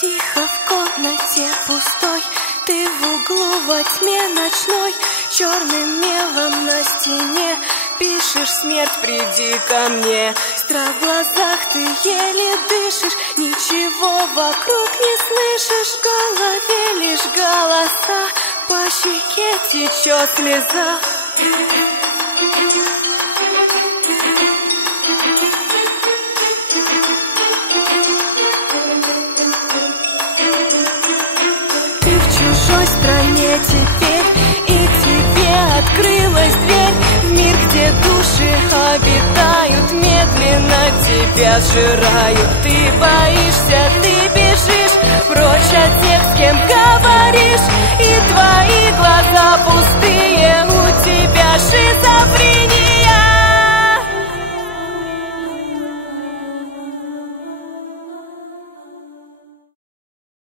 Тихо в комнате пустой, ты в углу во тьме ночной, черным мелом на стене пишешь: смерть, приди ко мне. Страх в глазах, ты еле дышишь, ничего вокруг не слышишь. В голове лишь голоса, по щеке течет слеза. В чужой стране теперь, и тебе открылась дверь в мир, где души обитают, медленно тебя сжирают. Ты боишься, ты бежишь прочь от тех, с кем говоришь, и